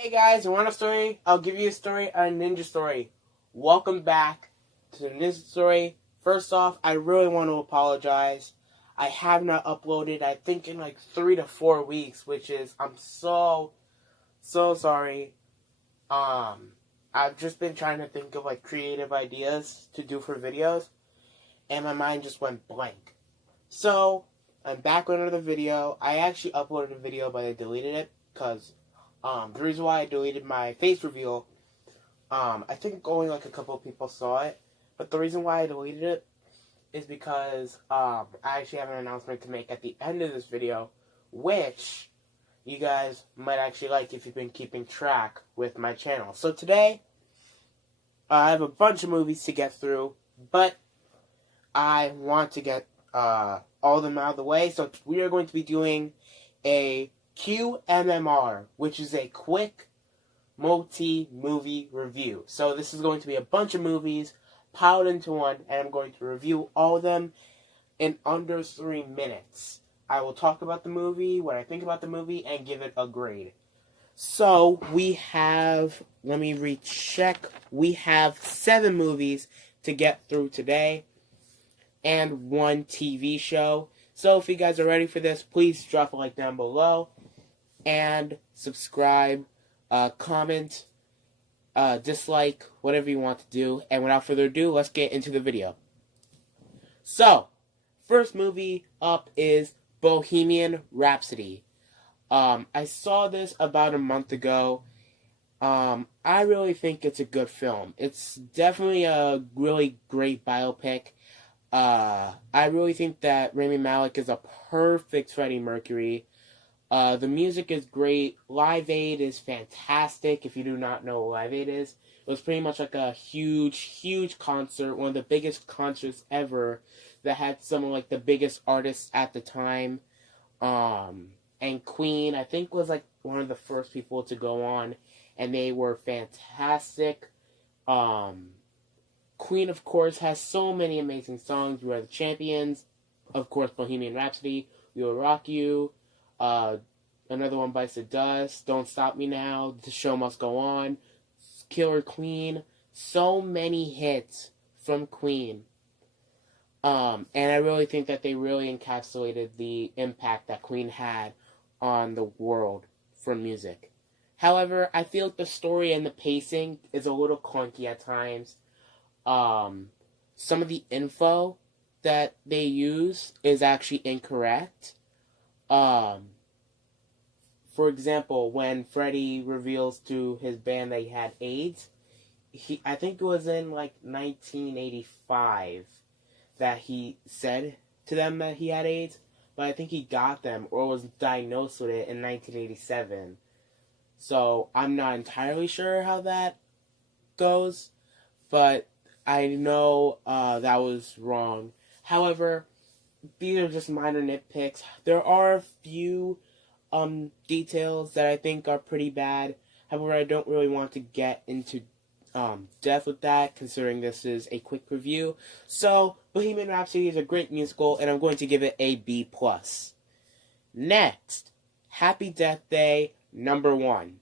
Hey guys, you want a story? I'll give you a story, a ninja story. Welcome back to the ninja story. First off, I really want to apologize. I have not uploaded, I think, in like 3 to 4 weeks, which is, I'm so sorry. I've just been trying to think of like creative ideas to do for videos, and my mind just went blank. So, I'm back with another video. I actually uploaded a video, but I deleted it, because the reason why I deleted my face reveal, I think only like a couple of people saw it, but the reason why I deleted it is because I actually have an announcement to make at the end of this video, which you guys might actually like if you've been keeping track with my channel. So today, I have a bunch of movies to get through, but I want to get all of them out of the way, so we are going to be doing a QMMR, which is a quick multi-movie review. So this is going to be a bunch of movies piled into one, and I'm going to review all of them in under 3 minutes. I will talk about the movie, what I think about the movie, and give it a grade. So we have, let me recheck, we have 7 movies to get through today, and 1 TV show. So if you guys are ready for this, please drop a like down below, and subscribe, comment, dislike, whatever you want to do. And without further ado, let's get into the video. So, first movie up is Bohemian Rhapsody. I saw this about a month ago. I really think it's a good film. It's definitely a really great biopic. I really think that Rami Malek is a perfect Freddie Mercury. The music is great. Live Aid is fantastic. If you do not know what Live Aid is, it was pretty much like a huge concert. One of the biggest concerts ever that had some of like the biggest artists at the time. And Queen, I think, was like one of the first people to go on, and they were fantastic. Queen, of course, has so many amazing songs. We Are the Champions. Of course, Bohemian Rhapsody. We Will Rock You. Another one, Bites the Dust, Don't Stop Me Now, The Show Must Go On, Killer Queen, so many hits from Queen. And I really think that they really encapsulated the impact that Queen had on the world for music. However, I feel like the story and the pacing is a little clunky at times. Some of the info that they use is actually incorrect. For example, when Freddie reveals to his band that he had AIDS, I think it was in like 1985 that he said to them that he had AIDS, but I think he got them or was diagnosed with it in 1987. So I'm not entirely sure how that goes, but I know that was wrong. However, these are just minor nitpicks. There are a few details that I think are pretty bad. However, I don't really want to get into depth with that, considering this is a quick review. So, Bohemian Rhapsody is a great musical, and I'm going to give it a B+. Next, Happy Death Day, #1.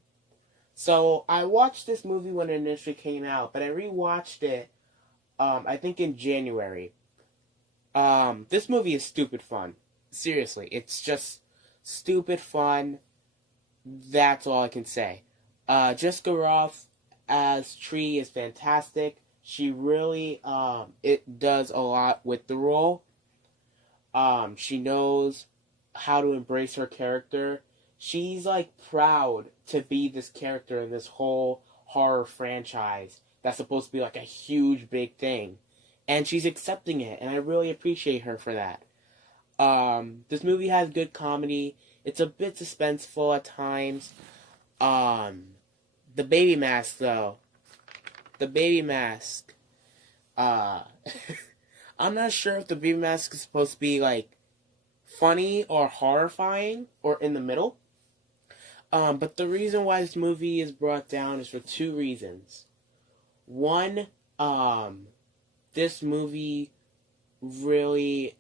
So, I watched this movie when it initially came out, but I rewatched it, I think in January. This movie is stupid fun. Seriously, it's just stupid fun. That's all I can say. Jessica Rothe as Tree is fantastic. She really, it does a lot with the role. She knows how to embrace her character. She's, like, proud to be this character in this whole horror franchise that's supposed to be, like, a huge, big thing. And she's accepting it, and I really appreciate her for that. This movie has good comedy. It's a bit suspenseful at times. The baby mask, though. The baby mask. I'm not sure if the baby mask is supposed to be, like, funny or horrifying or in the middle. But the reason why this movie is brought down is for 2 reasons. One, this movie really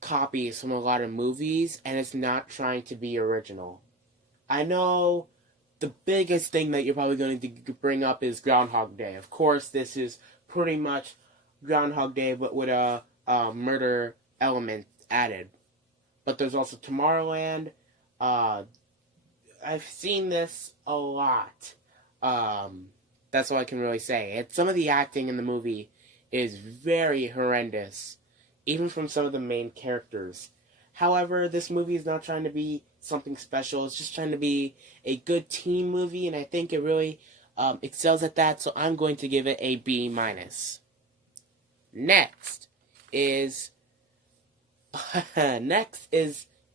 copies from a lot of movies, and it's not trying to be original. I know the biggest thing that you're probably going to bring up is Groundhog Day. Of course, this is pretty much Groundhog Day, but with a murder element added. But there's also Tomorrowland. I've seen this a lot. That's all I can really say. Some of the acting in the movie is very horrendous, even from some of the main characters. However, this movie is not trying to be something special. It's just trying to be a good teen movie, and I think it really excels at that, so I'm going to give it a B-. Next is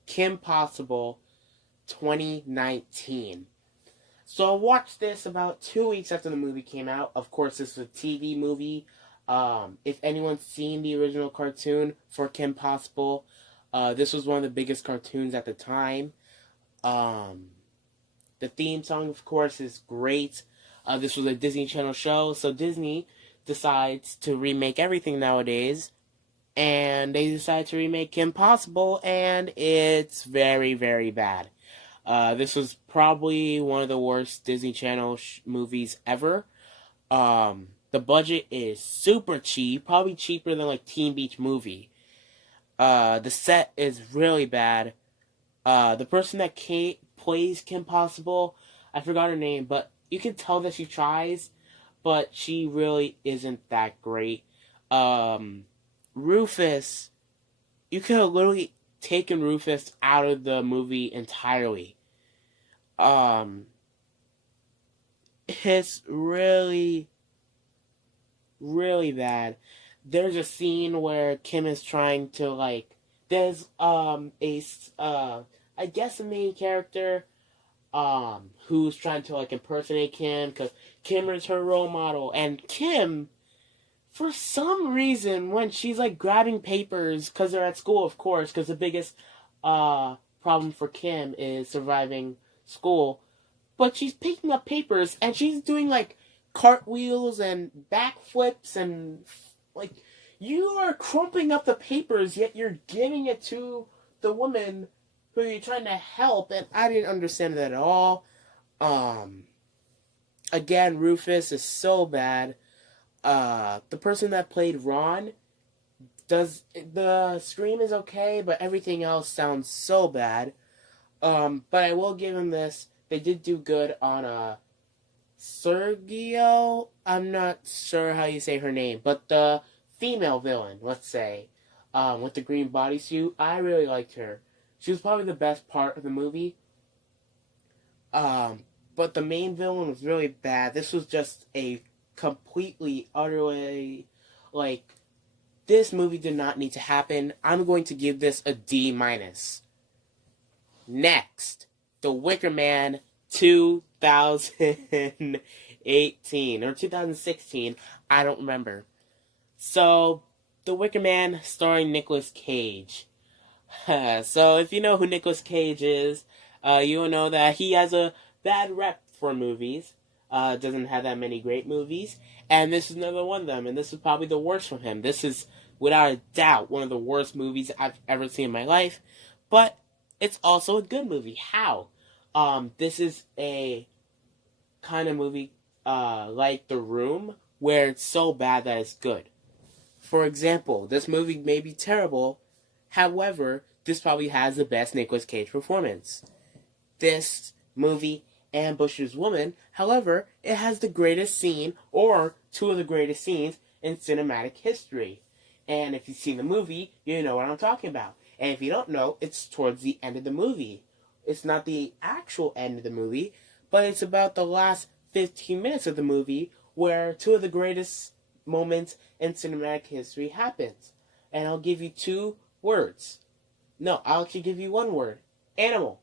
Kim Possible 2019. So I watched this about 2 weeks after the movie came out. Of course, this is a TV movie. If anyone's seen the original cartoon for Kim Possible, this was one of the biggest cartoons at the time. The theme song, of course, is great. This was a Disney Channel show, so Disney decides to remake everything nowadays, and they decide to remake Kim Possible, and it's very, very bad. This was probably one of the worst Disney Channel movies ever. The budget is super cheap, probably cheaper than like Teen Beach Movie. The set is really bad. The person that plays Kim Possible, I forgot her name, but you can tell that she tries, but she really isn't that great. Rufus, you could have literally taken Rufus out of the movie entirely. It's really, really bad. There's a scene where Kim is trying to, there's, I guess the main character, who's trying to, impersonate Kim, because Kim is her role model, and Kim, for some reason, when she's, grabbing papers, because they're at school, of course, because the biggest, problem for Kim is surviving school, but she's picking up papers, and she's doing, cartwheels and backflips, and, you are crumpling up the papers, yet you're giving it to the woman who you're trying to help, and I didn't understand that at all. Again, Rufus is so bad. The person that played Ron, the scream is okay, but everything else sounds so bad. But I will give him this. They did do good on, Sergio. I'm not sure how you say her name, but the female villain, let's say, with the green bodysuit, I really liked her. She was probably the best part of the movie. But the main villain was really bad. This was just a completely, utterly, this movie did not need to happen. I'm going to give this a D-. Next, The Wicker Man 2018, or 2016, I don't remember. So, The Wicker Man starring Nicolas Cage. So, if you know who Nicolas Cage is, you will know that he has a bad rep for movies. Doesn't have that many great movies. And this is another one of them, and this is probably the worst from him. This is, without a doubt, one of the worst movies I've ever seen in my life. But it's also a good movie. How? This is a kind of movie like The Room, where it's so bad that it's good. For example, this movie may be terrible, however, this probably has the best Nicolas Cage performance. This movie ambushes woman, however, it has the greatest scene, or two of the greatest scenes, in cinematic history. And if you've seen the movie, you know what I'm talking about. And if you don't know, it's towards the end of the movie. It's not the actual end of the movie, but it's about the last 15 minutes of the movie where two of the greatest moments in cinematic history happens. And I'll give you 2 words. No, I'll actually give you 1 word. Animal.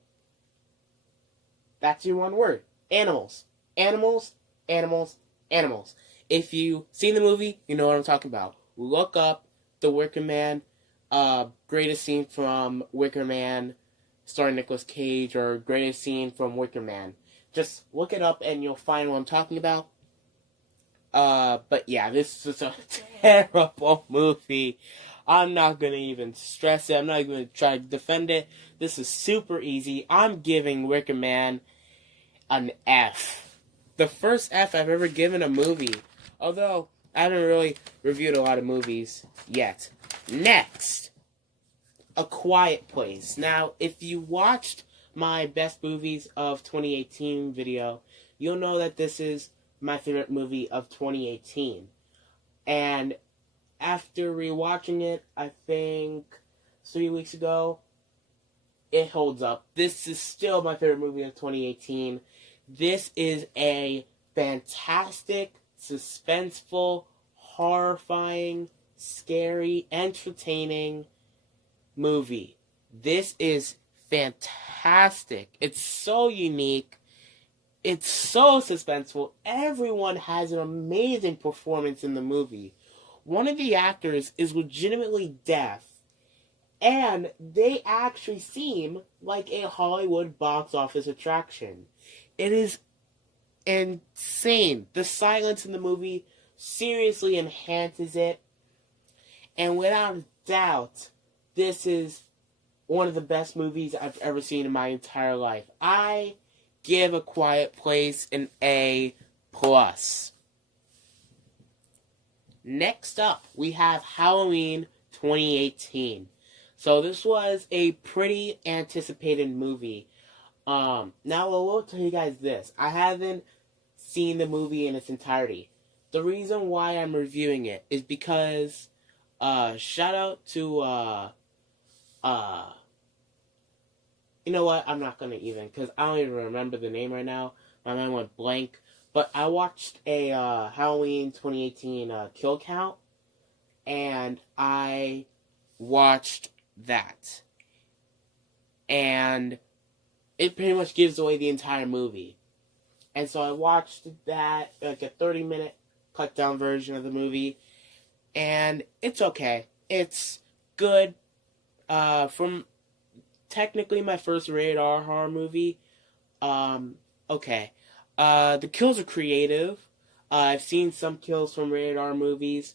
That's your 1 word. Animals. Animals, animals, animals. If you've seen the movie, you know what I'm talking about. Look up The Wicker Man, greatest scene from Wicker Man, starring Nicolas Cage, or greatest scene from Wicker Man. Just look it up and you'll find what I'm talking about. But yeah, this is a terrible movie. I'm not going to even stress it. I'm not even going to try to defend it. This is super easy. I'm giving Wicker Man an F. The first F I've ever given a movie. Although, I haven't really reviewed a lot of movies yet. Next, A Quiet Place. Now, if you watched my best movies of 2018 video, you'll know that this is my favorite movie of 2018. And after rewatching it, I think 3 weeks ago, it holds up. This is still my favorite movie of 2018. This is a fantastic, suspenseful, horrifying, scary, entertaining movie. This is fantastic. It's so unique. It's so suspenseful. Everyone has an amazing performance in the movie. One of the actors is legitimately deaf, and they actually seem like a Hollywood box office attraction. It is insane. The silence in the movie seriously enhances it, and without a doubt, this is one of the best movies I've ever seen in my entire life. I give A Quiet Place an A+. Next up, we have Halloween 2018. So this was a pretty anticipated movie. Now I will tell you guys this. I haven't seen the movie in its entirety. The reason why I'm reviewing it is because, shout out to, you know what? I'm not gonna even, because I don't even remember the name right now. My mind went blank. But I watched a Halloween 2018 kill count, and I watched that. And it pretty much gives away the entire movie. And so I watched that, like a 30-minute cut-down version of the movie, and it's okay. It's good. From technically my first rated R horror movie, okay. The kills are creative. I've seen some kills from rated R movies,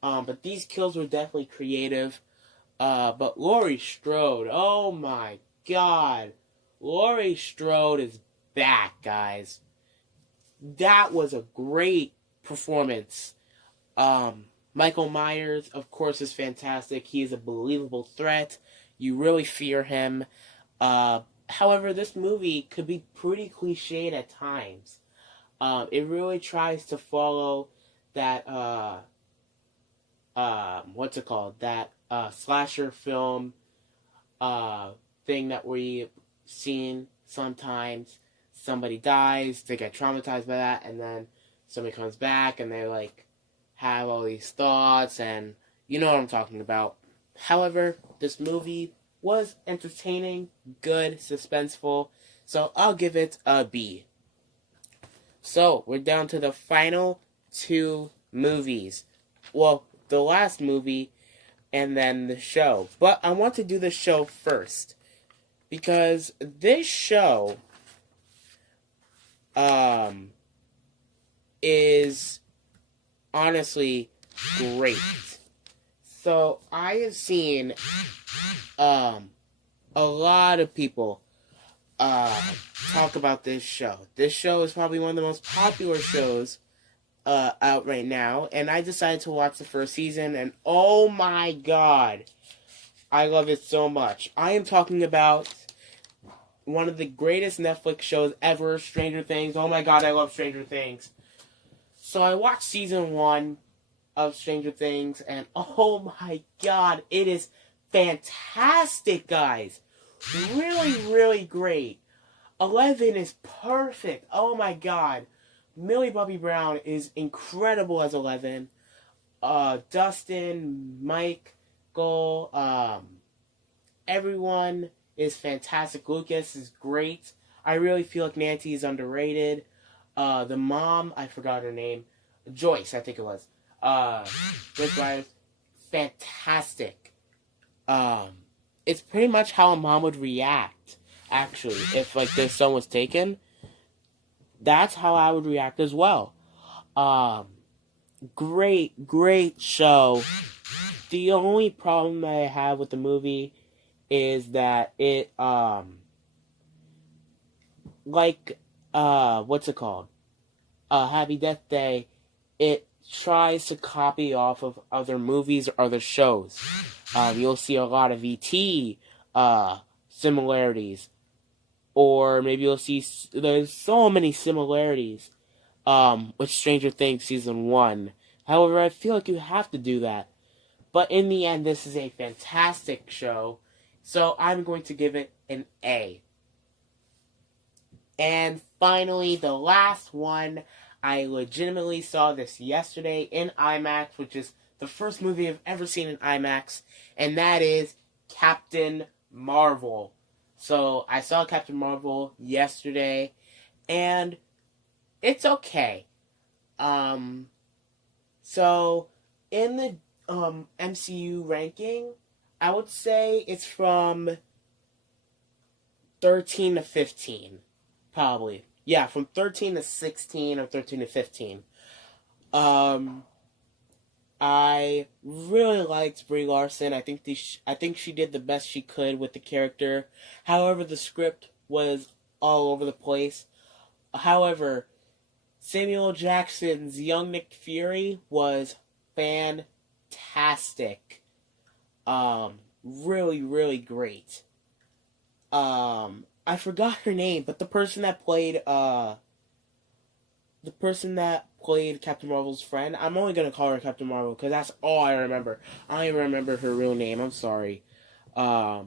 but these kills were definitely creative. But Laurie Strode, oh my god. Laurie Strode is back, guys. That was a great performance. Michael Myers, of course, is fantastic. He is a believable threat. You really fear him. However, this movie could be pretty cliched at times. It really tries to follow that, what's it called? That slasher film thing that we've seen sometimes. Somebody dies, they get traumatized by that, and then somebody comes back and they, like, have all these thoughts, and you know what I'm talking about. However, this movie was entertaining, good, suspenseful, so I'll give it a B. So, we're down to the final two movies. Well, the last movie, and then the show. But I want to do the show first, because this show is honestly great. So I have seen a lot of people talk about this show. This show is probably one of the most popular shows out right now, and I decided to watch the first season, and oh my god, I love it so much. I am talking about one of the greatest Netflix shows ever, Stranger Things. Oh my god, I love Stranger Things. So I watched season 1 of Stranger Things, and oh my god, it is fantastic, guys. Really, really great. 11 is perfect. Oh my god. Millie Bobby Brown is incredible as 11. Dustin, Michael, everyone is fantastic. Lucas is great. I really feel like Nancy is underrated. The mom, I forgot her name. Joyce, I think it was. Joyce Byers, fantastic. It's pretty much how a mom would react, actually, if, like, their son was taken. That's how I would react as well. Great, great show. The only problem I have with the movie is that it, like, what's it called? Happy Death Day, it tries to copy off of other movies or other shows. You'll see a lot of ET similarities, or maybe you'll see there's so many similarities with Stranger Things season 1. However, I feel like you have to do that. But in the end, this is a fantastic show, so I'm going to give it an A. And finally, the last one, I legitimately saw this yesterday in IMAX, which is the first movie I've ever seen in IMAX, and that is Captain Marvel. So I saw Captain Marvel yesterday, and it's okay. So in the MCU ranking, I would say it's from 13 to 15. Probably. Yeah, from 13 to 16 or 13 to 15. I really liked Brie Larson. I think she did the best she could with the character. However, the script was all over the place. However, Samuel Jackson's young Nick Fury was fantastic. Really, really great. I forgot her name, but the person that played Captain Marvel's friend, I'm only gonna call her Captain Marvel because that's all I remember. I don't even remember her real name. I'm sorry. Yeah.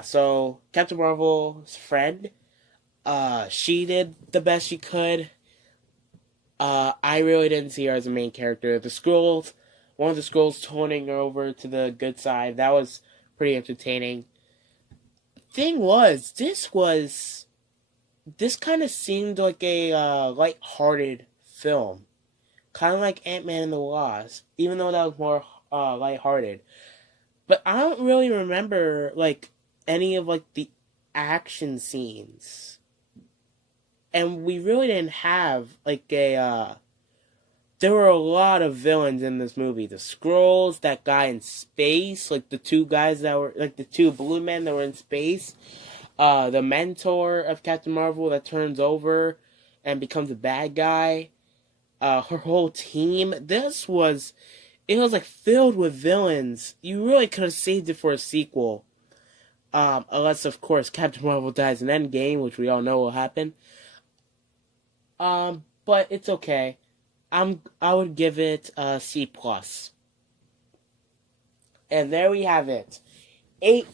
So Captain Marvel's friend, she did the best she could. I really didn't see her as a main character. The Skrulls, one of the Skrulls turning her over to the good side, that was pretty entertaining. Thing was, this kind of seemed like a light-hearted film, kind of like Ant-Man and the Wasp, even though that was more light-hearted. But I don't really remember like any of like the action scenes, and we really didn't have like a. There were a lot of villains in this movie. The Skrulls, that guy in space, like the two guys that were, like the two blue men that were in space. The mentor of Captain Marvel that turns over and becomes a bad guy. Her whole team. It was like filled with villains. You really could have saved it for a sequel. Unless, of course, Captain Marvel dies in Endgame, which we all know will happen. But it's okay. I would give it a C+. And there we have it. 8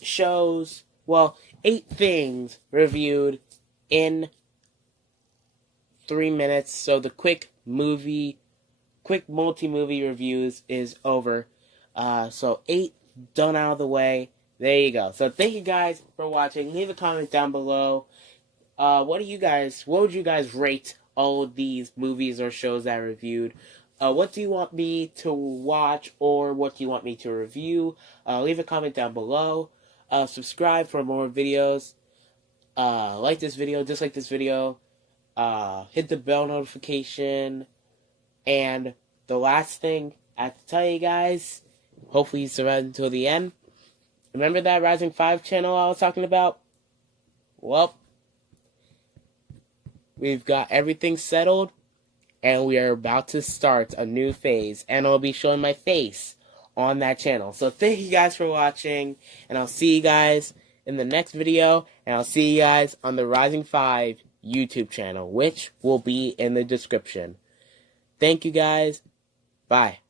things reviewed in 3 minutes. So the quick multi-movie reviews is over. So 8 done out of the way. There you go. So thank you guys for watching. Leave a comment down below. What would you guys rate all of these movies or shows that I reviewed? What do you want me to watch, or what do you want me to review? Leave a comment down below. Subscribe for more videos. Like this video, dislike this video. Hit the bell notification. And the last thing I have to tell you guys, hopefully you survived until the end. Remember that Rising 5 channel I was talking about? Well, we've got everything settled, and we are about to start a new phase, and I'll be showing my face on that channel. So thank you guys for watching, and I'll see you guys in the next video, and I'll see you guys on the Rising 5 YouTube channel, which will be in the description. Thank you guys. Bye.